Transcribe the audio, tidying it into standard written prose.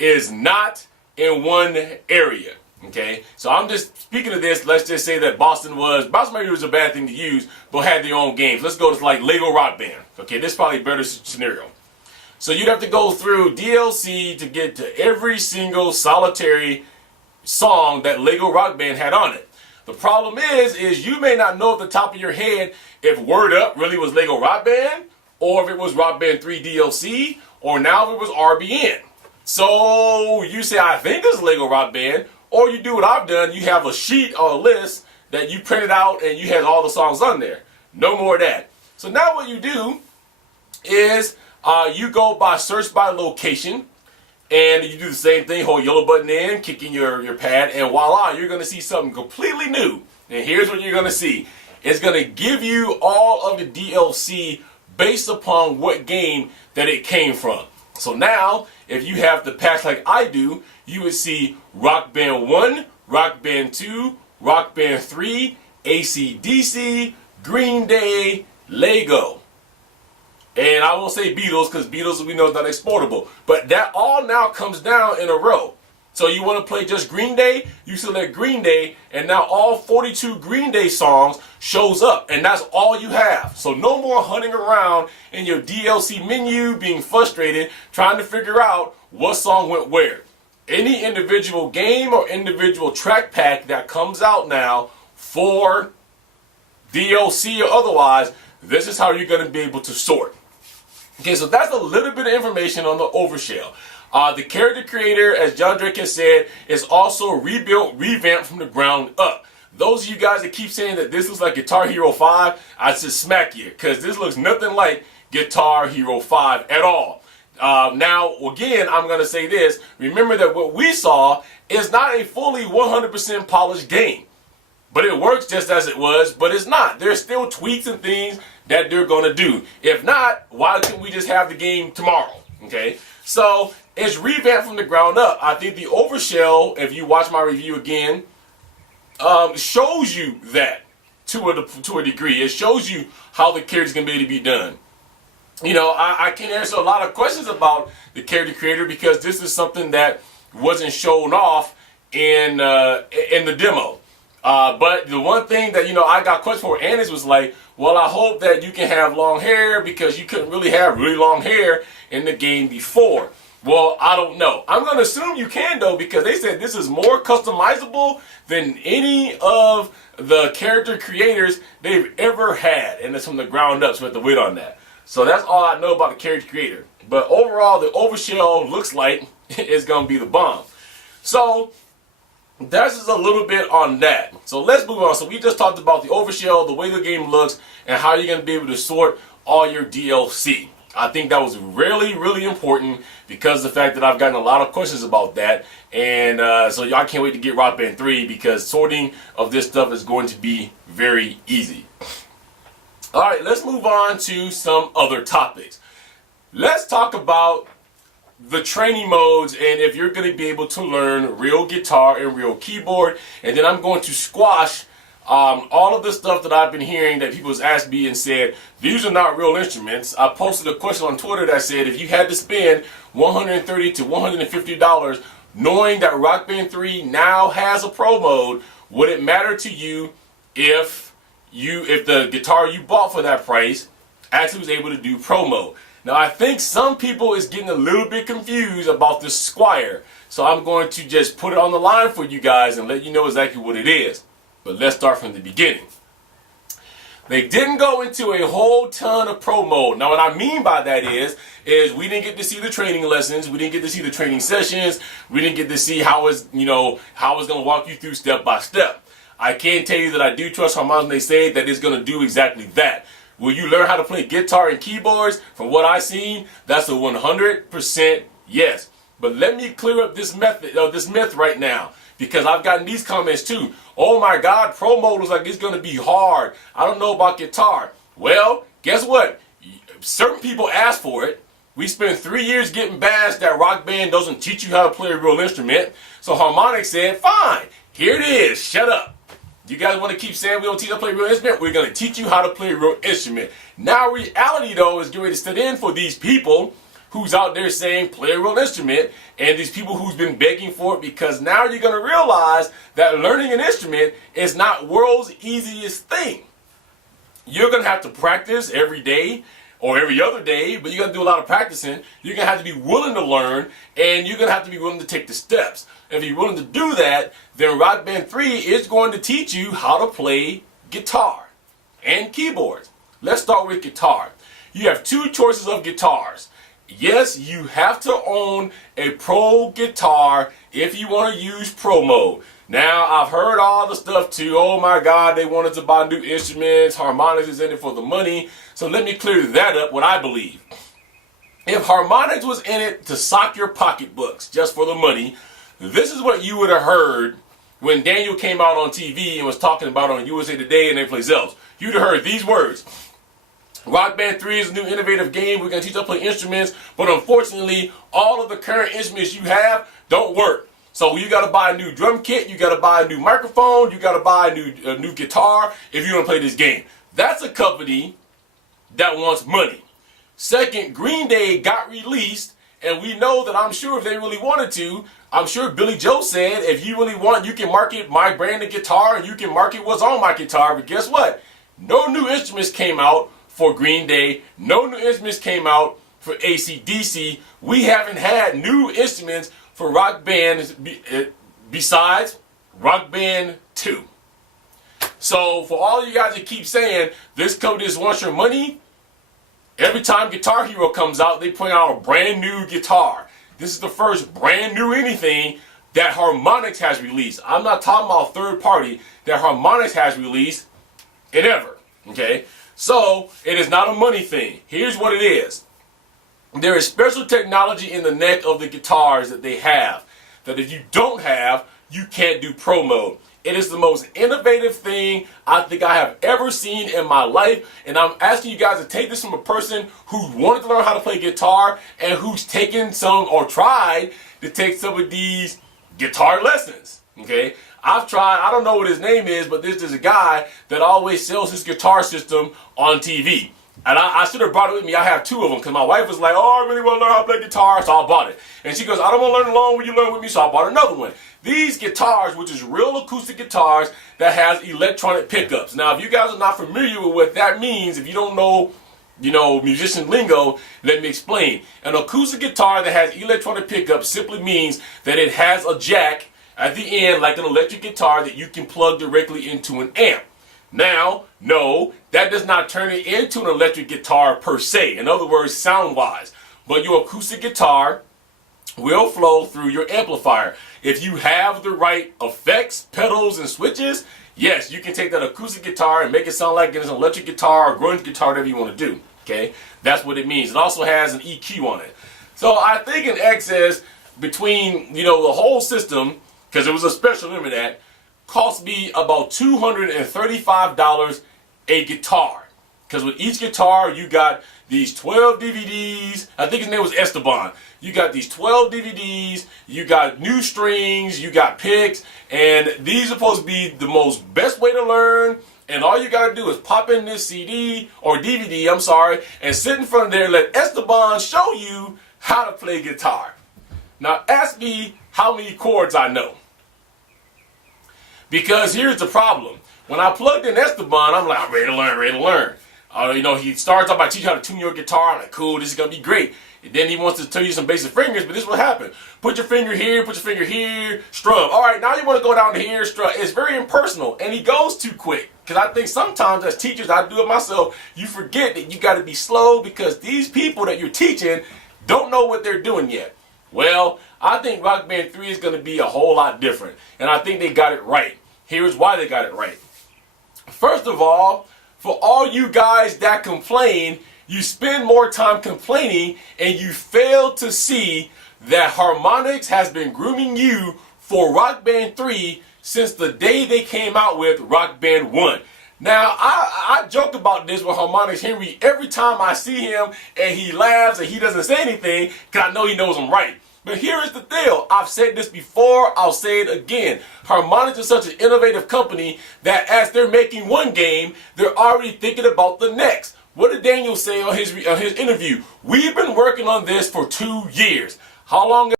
is not in one area. Okay, so I'm just speaking of this. Let's just say that Boston maybe was a bad thing to use, but had their own games. Let's go to like Lego Rock Band. Okay, this is probably a better scenario. So you'd have to go through DLC to get to every single solitary song that Lego Rock Band had on it. The problem is you may not know at the top of your head if Word Up really was Lego Rock Band, or if it was Rock Band 3 DLC, or now if it was RBN. So you say, I think it's Lego Rock Band, or you do what I've done, you have a sheet or a list that you printed out and you had all the songs on there. No more of that. So now what you do is you go by search by location, and you do the same thing, hold yellow button in, kick in your pad, and voila, you're going to see something completely new. And here's what you're going to see. It's going to give you all of the DLC based upon what game that it came from. So now, if you have the packs like I do, you would see Rock Band 1, Rock Band 2, Rock Band 3, AC/DC, Green Day, Lego. And I won't say Beatles, because Beatles we know is not exportable. But that all now comes down in a row. So you want to play just Green Day, you select Green Day, and now all 42 Green Day songs shows up. And that's all you have. So no more hunting around in your DLC menu, being frustrated, trying to figure out what song went where. Any individual game or individual track pack that comes out now for DLC or otherwise, this is how you're going to be able to sort. Okay, so that's a little bit of information on the overshell. The character creator, as John Drake has said, is also rebuilt, revamped from the ground up. Those of you guys that keep saying that this looks like Guitar Hero 5, I should smack you, because this looks nothing like Guitar Hero 5 at all. Now, again, I'm going to say this. Remember that what we saw is not a fully 100% polished game. But it works just as it was, but it's not. There's still tweaks and things that they're going to do. If not, why couldn't we just have the game tomorrow? Okay, so it's revamped from the ground up. I think the overshell, if you watch my review again, shows you that to a degree. It shows you how the character's going to be able to be done. You know, I can answer a lot of questions about the character creator because this is something that wasn't shown off in the demo. But the one thing that, I got questions for, Annis was like, well, I hope that you can have long hair because you couldn't really have really long hair in the game before. Well, I don't know. I'm going to assume you can, though, because they said this is more customizable than any of the character creators they've ever had. And it's from the ground up, so we have to wait on that. So that's all I know about the character creator. But overall, the overshell looks like it's going to be the bomb. So that's just a little bit on that. So let's move on. So we just talked about the overshell, the way the game looks, and how you're going to be able to sort all your DLC. I think that was really, really important because of the fact that I've gotten a lot of questions about that. And so I can't wait to get Rock Band 3 because sorting of this stuff is going to be very easy. All right, let's move on to some other topics. Let's talk about the training modes and if you're going to be able to learn real guitar and real keyboard. And then I'm going to squash all of the stuff that I've been hearing that people have asked me and said, these are not real instruments. I posted a question on Twitter that said, if you had to spend $130 to $150 knowing that Rock Band 3 now has a pro mode, would it matter to you if the guitar you bought for that price actually was able to do pro mode? Now, I think some people is getting a little bit confused about this Squire. So I'm going to just put it on the line for you guys and let you know exactly what it is. But let's start from the beginning. They didn't go into a whole ton of pro mode. Now, what I mean by that is we didn't get to see the training lessons. We didn't get to see the training sessions. We didn't get to see how it's going to walk you through step by step. I can tell you that I do trust Harmonics when they say that it's going to do exactly that. Will you learn how to play guitar and keyboards? From what I've seen, that's a 100% yes. But let me clear up this myth right now, because I've gotten these comments too. Oh my God, pro mode looks like it's going to be hard. I don't know about guitar. Well, guess what? Certain people ask for it. We spent 3 years getting bashed that Rock Band doesn't teach you how to play a real instrument. So Harmonics said, fine, here it is, shut up. You guys want to keep saying we don't teach you how to play a real instrument? We're going to teach you how to play a real instrument. Now reality, though, is getting ready to set in for these people who's out there saying play a real instrument, and these people who's been begging for it, because now you're going to realize that learning an instrument is not world's easiest thing. You're going to have to practice every day or every other day, but you're going to do a lot of practicing. You're going to have to be willing to learn, and you're going to have to be willing to take the steps. If you're willing to do that, then Rock Band 3 is going to teach you how to play guitar and keyboards. Let's start with guitar. You have two choices of guitars. Yes, you have to own a pro guitar if you want to use pro mode. Now, I've heard all the stuff too. Oh my God, they wanted to buy new instruments. Harmonix is in it for the money. So let me clear that up, what I believe. If Harmonix was in it to sock your pocketbooks just for the money, this is what you would have heard when Daniel came out on TV and was talking about on USA Today and every place else. You'd have heard these words. Rock Band 3 is a new innovative game. We're going to teach you to play instruments, but unfortunately, all of the current instruments you have don't work. So you got to buy a new drum kit, you got to buy a new microphone, you got to buy a new guitar if you want to play this game. That's a company that wants money. Second, Green Day got released, and we know that I'm sure if they really wanted to, I'm sure Billy Joe said, if you really want, you can market my brand of guitar and you can market what's on my guitar. But guess what? No new instruments came out for Green Day. No new instruments came out for AC/DC. We haven't had new instruments for Rock Band besides Rock Band 2. So for all you guys that keep saying this company just wants your money, every time Guitar Hero comes out, they put out a brand new guitar. This is the first brand new anything that Harmonix has released. I'm not talking about third party, that Harmonix has released in ever. Okay? So it is not a money thing. Here's what it is. There is special technology in the neck of the guitars that they have, that if you don't have, you can't do pro mode. It is the most innovative thing I think I have ever seen in my life, and I'm asking you guys to take this from a person who wanted to learn how to play guitar and who's taken some or tried to take some of these guitar lessons. Okay, I've tried. I don't know what his name is, but there's a guy that always sells his guitar system on TV. And I should have brought it with me. I have two of them because my wife was like, oh, I really want to learn how to play guitar, so I bought it. And she goes, I don't want to learn alone, will you learn with me? So I bought another one. These guitars, which is real acoustic guitars that has electronic pickups. Now, if you guys are not familiar with what that means, if you don't know, musician lingo, let me explain. An acoustic guitar that has electronic pickups simply means that it has a jack at the end, like an electric guitar, that you can plug directly into an amp. Now, no, that does not turn it into an electric guitar per se. In other words, sound-wise. But your acoustic guitar will flow through your amplifier. If you have the right effects, pedals, and switches, yes, you can take that acoustic guitar and make it sound like it's an electric guitar or grunge guitar, whatever you want to do. Okay? That's what it means. It also has an EQ on it. So I think in excess between, the whole system, because it was a special limit that, cost me about $235 a guitar. Because with each guitar, you got these 12 DVDs. I think his name was Esteban. You got these 12 DVDs. You got new strings. You got picks. And these are supposed to be the most best way to learn. And all you got to do is pop in this CD or DVD, I'm sorry, and sit in front of there and let Esteban show you how to play guitar. Now, ask me how many chords I know. Because here's the problem. When I plugged in Esteban, I'm like, I'm ready to learn, ready to learn. He starts off by teaching you how to tune your guitar. I'm like, cool, this is going to be great. And then he wants to tell you some basic fingers, but this is what happened. Put your finger here, put your finger here, strum. All right, now you want to go down to here, strum. It's very impersonal, and he goes too quick. Because I think sometimes as teachers, I do it myself, you forget that you got to be slow because these people that you're teaching don't know what they're doing yet. Well, I think Rock Band 3 is going to be a whole lot different, and I think they got it right. Here's why they got it right. First of all, for all you guys that complain, you spend more time complaining and you fail to see that Harmonix has been grooming you for Rock Band 3 since the day they came out with Rock Band 1. Now, I joke about this with Harmonix Henry every time I see him and he laughs and he doesn't say anything because I know he knows I'm right. But here is the deal. I've said this before. I'll say it again. Harmonix is such an innovative company that as they're making one game, they're already thinking about the next. What did Daniel say on his interview? We've been working on this for 2 years. How long